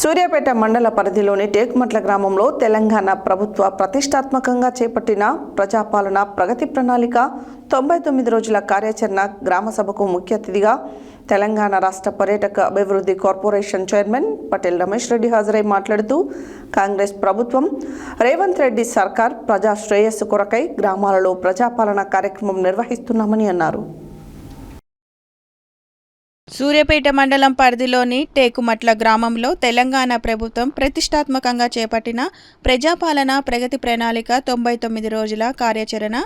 సూర్యాపేట మండల పరిధిలోని టేకుమట్ల గ్రామంలో తెలంగాణ ప్రభుత్వ ప్రతిష్టాత్మకంగా చేపట్టిన ప్రజాపాలన ప్రగతి ప్రణాళిక 99 రోజుల కార్యాచరణ గ్రామ సభకు ముఖ్య అతిథిగా తెలంగాణ రాష్ట్ర పర్యాటక అభివృద్ధి కార్పొరేషన్ చైర్మన్ పటేల్ రమేష్ రెడ్డి హాజరై మాట్లాడుతూ కాంగ్రెస్ ప్రభుత్వం రేవంత్ రెడ్డి సర్కార్ ప్రజా శ్రేయస్సు కొరకై గ్రామాలలో ప్రజాపాలన కార్యక్రమం నిర్వహిస్తున్నామని అన్నారు. సూర్యాపేట మండలం పరిధిలోని టేకుమట్ల గ్రామంలో తెలంగాణ ప్రభుత్వం ప్రతిష్టాత్మకంగా చేపట్టిన ప్రజాపాలన ప్రగతి ప్రణాళిక 99 రోజుల కార్యాచరణ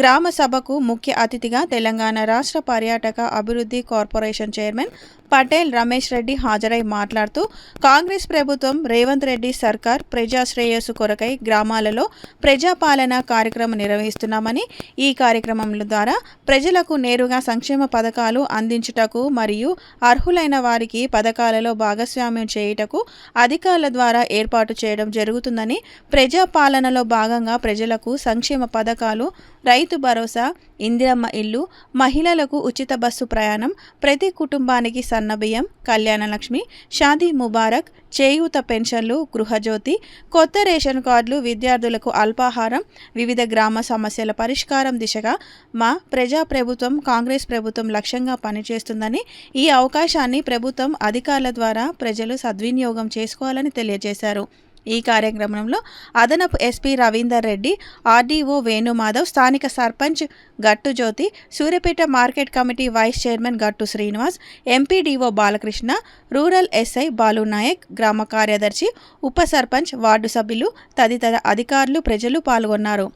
గ్రామ సభకు ముఖ్య అతిథిగా తెలంగాణ రాష్ట్ర పర్యాటక అభివృద్ధి కార్పొరేషన్ చైర్మన్ పటేల్ రమేష్ రెడ్డి హాజరై మాట్లాడుతూ కాంగ్రెస్ ప్రభుత్వం రేవంత్ రెడ్డి సర్కార్ ప్రజా శ్రేయస్సు కొరకై గ్రామాలలో ప్రజాపాలన కార్యక్రమం నిర్వహిస్తున్నామని, ఈ కార్యక్రమం ద్వారా ప్రజలకు నేరుగా సంక్షేమ పథకాలు అందించుటకు మరియు అర్హులైన వారికి పథకాలలో భాగస్వామ్యం చేయుటకు అధికారుల ద్వారా ఏర్పాటు చేయడం జరుగుతుందని, ప్రజాపాలనలో భాగంగా ప్రజలకు సంక్షేమ పథకాలు, రైతు భరోసా, ఇందిరమ్మ ఇల్లు, మహిళలకు ఉచిత బస్సు ప్రయాణం, ప్రతి కుటుంబానికి సన్నబియ్యం, కళ్యాణలక్ష్మి, షాదీ ముబారక్, చేయూత పెన్షన్లు, గృహజ్యోతి, కొత్త రేషన్ కార్డులు, విద్యార్థులకు అల్పాహారం, వివిధ గ్రామ సమస్యల పరిష్కారం దిశగా మా ప్రజా ప్రభుత్వం కాంగ్రెస్ ప్రభుత్వం లక్ష్యంగా పనిచేస్తుందని, ఈ అవకాశాన్ని ప్రభుత్వం అధికారుల ద్వారా ప్రజలు సద్వినియోగం చేసుకోవాలని తెలియజేశారు. ఈ కార్యక్రమంలో అదనపు ఎస్పీ రవీందర్ రెడ్డి, ఆర్డీఓ వేణుమాధవ్, స్థానిక sarpanch Gattu Jyothi, Suryapet market committee vice chairman Gattu Srinivas, MPDO Balakrishna, rural SI Balunayak, గ్రామ కార్యదర్శి, ఉప సర్పంచ్, వార్డు సభ్యులు తదితర అధికారులు, ప్రజలు పాల్గొన్నారు.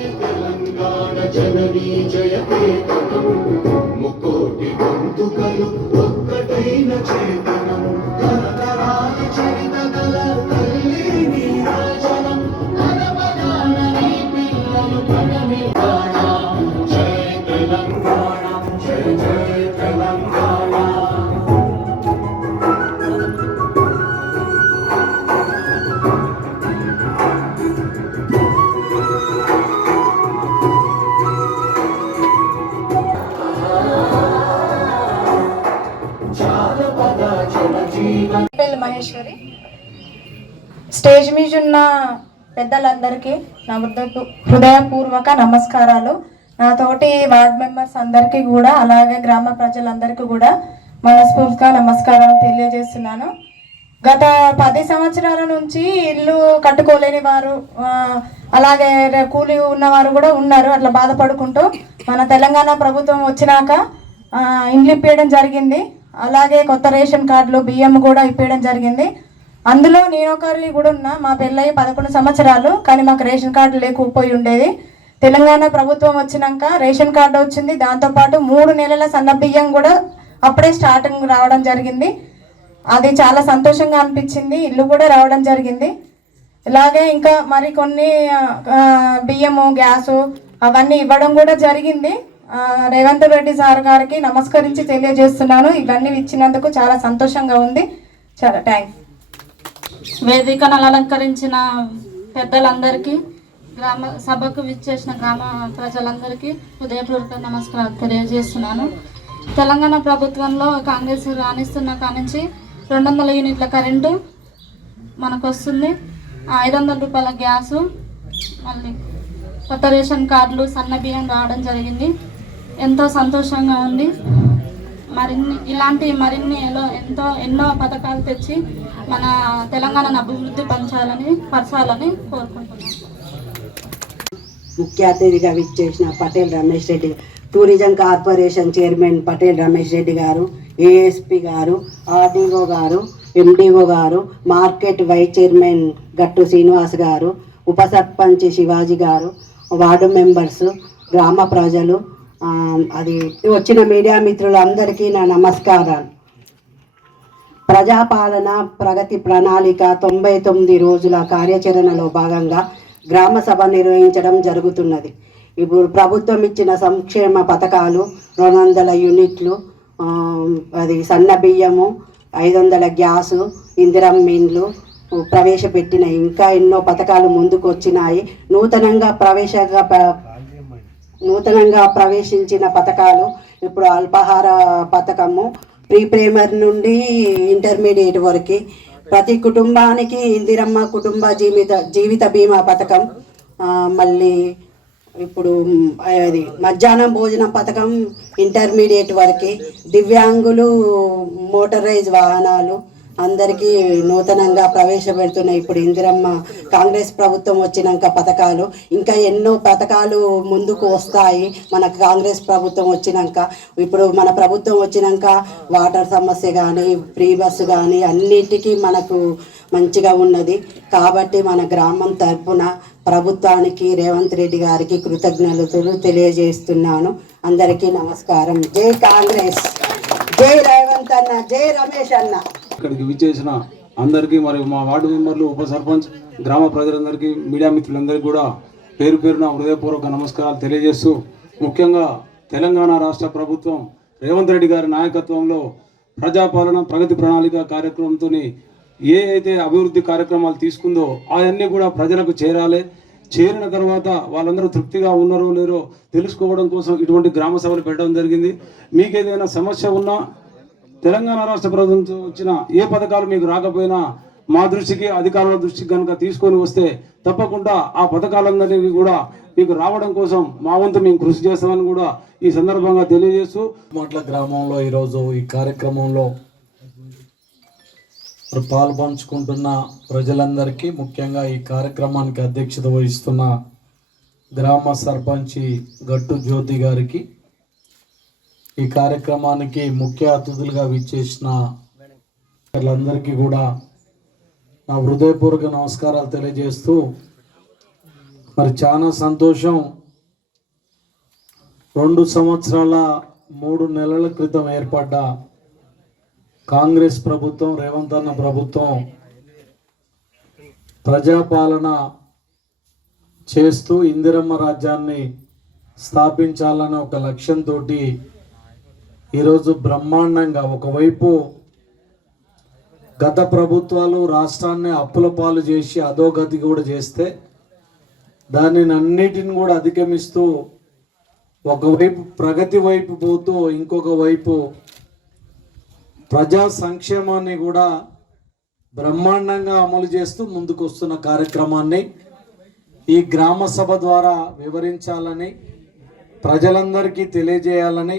తెలంగాణ జననీ జయకేతనం ముకోటి గొంతుకలు ఒక్కటైన చేతనం తరతరాల చరిత గల తల్లి నీరాజనం కరమనాన నీ పిల్లలు ప్రణమిల్లాణ జయ తెలంగాణ జయ జయ తెలంగాణ. మహేశ్వరి, స్టేజ్ మీద ఉన్న పెద్దలందరికీ నా హృదయపూర్వక నమస్కారాలు. నాతోటి వార్డ్ మెంబర్స్ అందరికీ కూడా, అలాగే గ్రామ ప్రజలందరికీ కూడా మనస్ఫూర్తిగా నమస్కారాలు తెలియజేస్తున్నాను. గత 10 సంవత్సరాల నుంచి ఇల్లు కట్టుకోలేని వారు, అలాగే కూలి ఉన్నవారు కూడా ఉన్నారు. అట్లా బాధపడుకుంటూ మన తెలంగాణ ప్రభుత్వం వచ్చినాక ఇండ్లు ఇప్పించడం జరిగింది. అలాగే కొత్త రేషన్ కార్డులు, బియ్యం కూడా ఇప్పించడం జరిగింది. అందులో నేను ఒకరి కూడా ఉన్నా. మా పెళ్ళయి 11 సంవత్సరాలు, కానీ మాకు రేషన్ కార్డు లేకపోయి ఉండేది. తెలంగాణ ప్రభుత్వం వచ్చినాక రేషన్ కార్డు వచ్చింది. దాంతోపాటు 3 నెలల సన్న బియ్యం కూడా అప్పుడే స్టార్టింగ్ రావడం జరిగింది. అది చాలా సంతోషంగా అనిపించింది. ఇల్లు కూడా రావడం జరిగింది. ఇలాగే ఇంకా మరికొన్ని బియ్యము, గ్యాసు అవన్నీ ఇవ్వడం కూడా జరిగింది. రేవంత్ రెడ్డి సార్ గారికి నమస్కరించి తెలియజేస్తున్నాను. ఇవన్నీ ఇచ్చినందుకు చాలా సంతోషంగా ఉంది. చాలా థ్యాంక్స్. వేదికను అలంకరించిన పెద్దలందరికీ, గ్రామ సభకు విచ్చేసిన గ్రామ ప్రజలందరికీ హృదయపూర్వక నమస్కారాలు తెలియజేస్తున్నాను. తెలంగాణ ప్రభుత్వంలో కాంగ్రెస్ రాణిస్తున్న కానించి 200 యూనిట్ల కరెంటు మనకు వస్తుంది. 500 రూపాయల గ్యాసు, మళ్ళీ కొత్త రేషన్ కార్డులు, సన్న బియ్యం రావడం జరిగింది. ఎంతో సంతోషంగా ఉంది. మరిన్ని ఎన్నో పథకాలు తెచ్చి మన తెలంగాణను అభివృద్ధి పరచాలని కోరుకుంటున్నాను. ముఖ్య అతిథిగా విచ్చేసిన Patel Ramesh Reddy, tourism corporation chairman Patel Ramesh Reddy గారు, ఏఎస్పీ గారు, ఆర్డీఓ గారు, ఎండిఓ గారు, market vice chairman Gattu Srinivas గారు, ఉప సర్పంచ్ శివాజీ గారు, వార్డు మెంబర్స్, గ్రామ ప్రజలు, అది వచ్చిన మీడియా మిత్రులందరికీ నా నమస్కారాలు. ప్రజాపాలన ప్రగతి ప్రణాళిక 99 రోజుల కార్యాచరణలో భాగంగా గ్రామ సభ నిర్వహించడం జరుగుతున్నది. ఇప్పుడు ప్రభుత్వం ఇచ్చిన సంక్షేమ పథకాలు 200 యూనిట్లు, అది సన్న బియ్యము, 500 గ్యాసు, ఇందిరమ్మ ఇండ్లు, ప్రవేశపెట్టిన ఇంకా ఎన్నో పథకాలు ముందుకు వచ్చినాయి. నూతనంగా ప్రవేశించిన పథకాలు ఇప్పుడు అల్పాహార పథకము, ప్రీ ప్రైమరీ నుండి ఇంటర్మీడియట్ వరకు ప్రతి కుటుంబానికి ఇందిరమ్మ కుటుంబ జీవిత బీమా పథకం, మళ్ళీ ఇప్పుడు అది మధ్యాహ్నం భోజనం పథకం ఇంటర్మీడియట్ వరకు, దివ్యాంగులు మోటరైజ్ వాహనాలు అందరికీ నూతనంగా ప్రవేశపెడుతున్నాయి. ఇప్పుడు ఇందిరమ్మ కాంగ్రెస్ ప్రభుత్వం వచ్చినాక పథకాలు ఇంకా ఎన్నో పథకాలు ముందుకు వస్తాయి. మన కాంగ్రెస్ ప్రభుత్వం వచ్చినాక, ఇప్పుడు మన ప్రభుత్వం వచ్చినాక వాటర్ సమస్య కానీ ఫ్రీ బస్సు కానీ అన్నిటికీ మనకు మంచిగా ఉన్నది. కాబట్టి మన గ్రామం తరపున ప్రభుత్వానికి రేవంత్ రెడ్డి గారికి కృతజ్ఞతలు తెలియజేస్తున్నాను. అందరికీ నమస్కారం. జై కాంగ్రెస్, జై రేవంత్ అన్న, జై రమేష్ అన్న. ఇక్కడికి విచ్చేసిన అందరికీ, మరి మా వార్డు మెంబర్లు, ఉప సర్పంచ్, గ్రామ ప్రజలందరికీ, మీడియా మిత్రులందరికీ కూడా పేరు పేరున హృదయపూర్వక నమస్కారాలు తెలియజేస్తూ, ముఖ్యంగా తెలంగాణ రాష్ట్ర ప్రభుత్వం రేవంత్ రెడ్డి గారి నాయకత్వంలో ప్రజాపాలన ప్రగతి ప్రణాళిక కార్యక్రమంతో ఏ అయితే అభివృద్ధి కార్యక్రమాలు తీసుకుందో అవన్నీ కూడా ప్రజలకు చేరాలి. చేరిన తర్వాత వాళ్ళందరూ తృప్తిగా ఉన్నారో లేరో తెలుసుకోవడం కోసం ఇటువంటి గ్రామ సభలు పెట్టడం జరిగింది. మీకు ఏదైనా సమస్య ఉన్నా, తెలంగాణ రాష్ట్ర ప్రభుత్వం వచ్చిన ఏ పథకాలు మీకు రాకపోయినా మా దృష్టికి, అధికారుల దృష్టికి కనుక తీసుకొని వస్తే తప్పకుండా ఆ పథకాలందరికీ కూడా మీకు రావడం కోసం మా వంతు మేము కృషి చేస్తామని కూడా ఈ సందర్భంగా తెలియజేస్తూ, కోట్ల గ్రామంలో ఈరోజు ఈ కార్యక్రమంలో పాల్పంచుకుంటున్న ప్రజలందరికీ, ముఖ్యంగా ఈ కార్యక్రమానికి అధ్యక్షత వహిస్తున్న గ్రామ సర్పంచి గట్టు జ్యోతి గారికి, ఈ కార్యక్రమానికి ముఖ్య అతిథులుగా విచ్చేసిన వాళ్ళందరికీ కూడా నా హృదయపూర్వక నమస్కారాలు తెలియజేస్తూ, మరి చాలా సంతోషం. 2 సంవత్సరాల 3 నెలల క్రితం ఏర్పడ్డ కాంగ్రెస్ ప్రభుత్వం, రేవంత్ అన్న ప్రభుత్వం ప్రజాపాలన చేస్తూ ఇందిరమ్మ రాజ్యాన్ని స్థాపించాలనే ఒక లక్ష్యంతో ఈరోజు బ్రహ్మాండంగా, ఒకవైపు గత ప్రభుత్వాలు రాష్ట్రాన్ని అప్పుల పాలు చేసి అధోగతి కూడా చేస్తే దానిని అన్నిటిని కూడా అధిగమిస్తూ ఒకవైపు ప్రగతి వైపు పోతూ ఇంకొక వైపు ప్రజా సంక్షేమాన్ని కూడా బ్రహ్మాండంగా అమలు చేస్తూ ముందుకు వస్తున్న కార్యక్రమాన్ని ఈ గ్రామ సభ ద్వారా వివరించాలని, ప్రజలందరికీ తెలియజేయాలని